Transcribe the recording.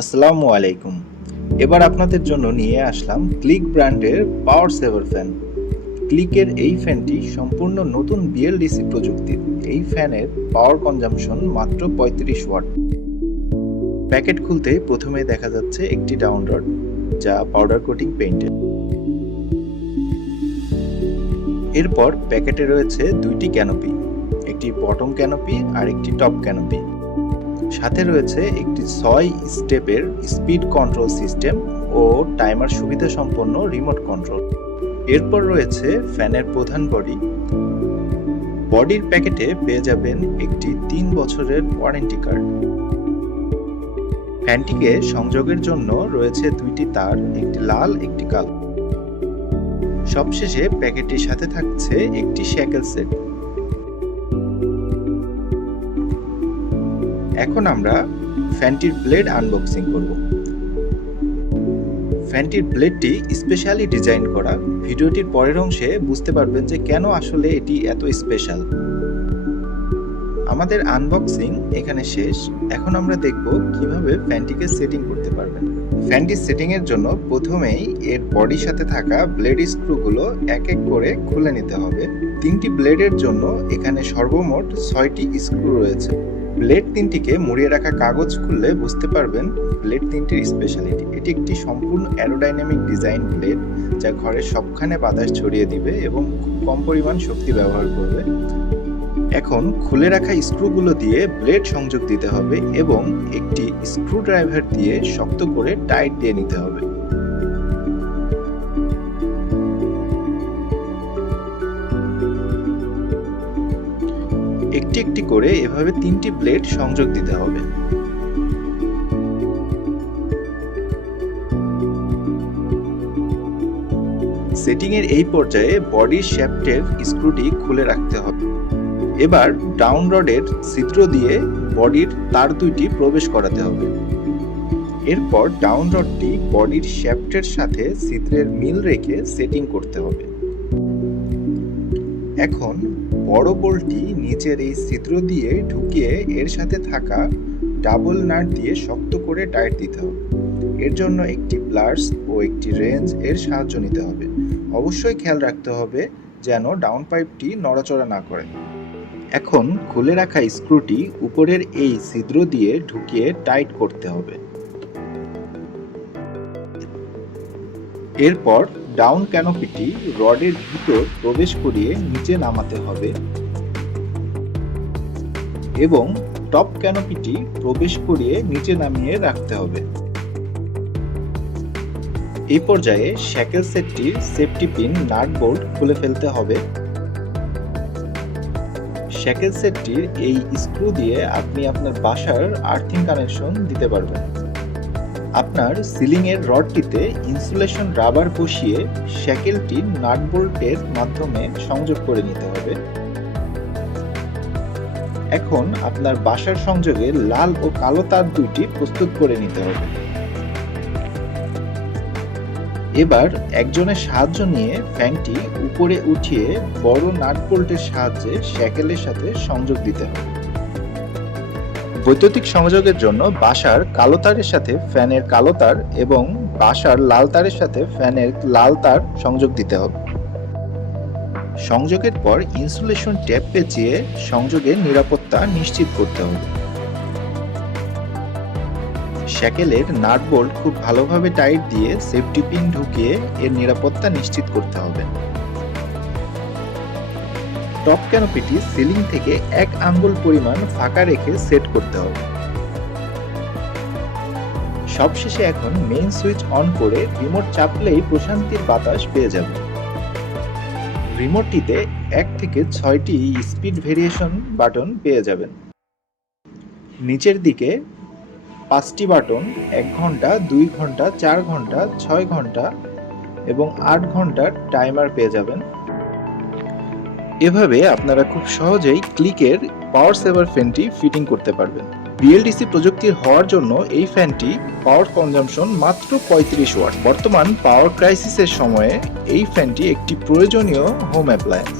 আসসালামু আলাইকুম। এবার আপনাদের জন্য নিয়ে আসলাম ক্লিক ব্র্যান্ডের পাওয়ার সেভার ফ্যান। ক্লিকের এই ফ্যানটি সম্পূর্ণ নতুন বিএলডিসি প্রযুক্তির। এই ফ্যানের পাওয়ার কনজাম্পশন মাত্র ৩৫ ওয়াট। প্যাকেট খুলতে প্রথমে দেখা যাচ্ছে একটি ডাউন রড, যা পাউডার কোটিং পেইন্টের। এরপর প্যাকেটে রয়েছে দুইটি ক্যানোপি, একটি বটম ক্যানোপি আর একটি টপ ক্যানোপি। সাথে রয়েছে একটি ৬ স্টেপের স্পিড কন্ট্রোল সিস্টেম ও টাইমার সুবিধা সম্পন্ন রিমোট কন্ট্রোল। এরপর রয়েছে ফ্যানের প্রধান বডির প্যাকেটে পেয়ে যাবেন একটি ৩ বছরের ওয়ারেন্টি কার্ড। ফ্যানটিকে সংযোগের জন্য রয়েছে দুইটি তার, একটি লাল একটি কালো। সবশেষে প্যাকেটটির সাথে থাকছে একটি শ্যাকেল সেট। এখন আমরা ফ্যানটির ব্লেড আনবক্সিং করব। ফ্যানটির ব্লেডটি স্পেশালি ডিজাইন করা। ভিডিওটির পরের অংশে বুঝতে পারবেন যে কেন আসলে এটি এত স্পেশাল। আমাদের আনবক্সিং এখানে শেষ। এখন আমরা দেখব কিভাবে ফ্যানটিকে সেটিং করতে পারবেন। ফ্যানটি সেটিং এর জন্য প্রথমেই এর বডির সাথে থাকা ব্লেড স্ক্রুগুলো এক এক করে খুলে নিতে হবে। 3টি ব্লেডের জন্য এখানে সর্বমোট 6টি স্ক্রু রয়েছে। ব্লেড 3টিকে মুড়িয়ে রাখা কাগজ খুললে বুঝতে পারবেন ব্লেড 3টির স্পেশালিটি। এটি একটি সম্পূর্ণ অ্যারোডাইনামিক ডিজাইন ব্লেড, যা ঘরের সবখানে বাতাস ছড়িয়ে দিবে এবং খুব কম পরিমাণ শক্তি ব্যবহার করবে। এখন খুলে রাখা স্ক্রুগুলো দিয়ে ব্লেড সংযোগ দিতে হবে এবং একটি স্ক্রু ড্রাইভার দিয়ে শক্ত করে টাইট দিয়ে নিতে হবে। একটি একটি করে এভাবে 3টি ব্লেড সংযোগ দিতে হবে। সেটিং এর এই পর্যায়ে বডির শ্যাফটের স্ক্রুটি খুলে রাখতে হবে। এবার ডাউন রডের ছিদ্র দিয়ে বডির তার দুইটি প্রবেশ করাতে হবে। এরপর ডাউন রডটি বডির শ্যাফটের সাথে ছিদ্রের মিল রেখে সেটিং করতে হবে। এখন বড় বোল্টটি নিচের এই ছিদ্র দিয়ে ঢুকিয়ে এর সাথে থাকা ডাবল নাট দিয়ে শক্ত করে টাইট দিতে হবে। এর জন্য একটি প্লাস ও একটি রেঞ্জ এর সাহায্য নিতে হবে। অবশ্যই খেয়াল রাখতে হবে যেন ডাউন পাইপটি নড়াচড়া না করে। এখন খুলে রাখা স্ক্রুটি উপরের এই ছিদ্র দিয়ে ঢুকিয়ে টাইট করতে হবে। এরপর ডাউন ক্যানোপিটি রডের ভিতর প্রবেশ করিয়ে নিচে নামাতে হবে এবং টপ ক্যানোপিটি প্রবেশ করিয়ে নিচে নামিয়ে রাখতে হবে। এই পর্যায়ে শ্যাকেল সেটটির সেফটি পিন নাট বোল্ট খুলে ফেলতে হবে। শ্যাকেল সেটটির এই স্ক্রু দিয়ে আপনি আপনার বাসার আর্থিং কানেকশন দিতে পারবেন। আপনার সিলিং এর রডটিতে ইনসুলেশন রাবার বসিয়ে শ্যাকেলটি নাট বোল্টের মাধ্যমে সংযোগ করে নিতে হবে। এখন আপনার বাসার সংযোগে লাল ও কালো তার দুইটি প্রস্তুত করে নিতে হবে। এবার একজনের সাহায্য নিয়ে ফ্যানটি উপরে উঠিয়ে বড় নাট বোল্টের সাহায্যে শ্যাকেলের সাথে সংযোগ দিতে হবে। বৈদ্যুতিক সংযোগের জন্য বাসার কালো তারের সাথে ফ্যানের কালো তার এবং বাসার লাল তারের সাথে ফ্যানের লাল তার সংযোগ দিতে হবে। সংযোগের পর ইনসুলেশন টেপ পেঁচিয়ে সংযোগের নিরাপত্তা নিশ্চিত করতে হবে। শ্যাকেলের নাট বোল্ট খুব ভালোভাবে টাইট দিয়ে সেফটি পিন ঢুকিয়ে এর নিরাপত্তা নিশ্চিত করতে হবে। টপ ক্যানোপিটি সিলিং থেকে 1 আঙ্গুল পরিমাণ ফাঁকা রেখে সেট করতে হবে। সবশেষে এখন মেইন সুইচ অন করে রিমোট চাপলেই প্রশান্তির বাতাস পেয়ে যাবে। রিমোটটিতে 1 থেকে 6টি স্পিড ভেরিয়েশন বাটন পেয়ে যাবেন। নিচের দিকে 5টি বাটন 1 ঘন্টা, 2 ঘন্টা, 4 ঘন্টা, 6 ঘন্টা এবং 8 ঘন্টার টাইমার পেয়ে যাবেন। এভাবে আপনারা খুব সহজেই ক্লিকের পাওয়ার সেভার ফ্যানটি ফিটিং করতে পারবেন। বিএলডিসি প্রযুক্তির হওয়ার জন্য এই ফ্যানটি পাওয়ার কনজাম্পশন মাত্র 35 ওয়াট। বর্তমান পাওয়ার ক্রাইসিসের সময়ে এই ফ্যানটি একটি প্রয়োজনীয় হোম অ্যাপ্লায়েন্স।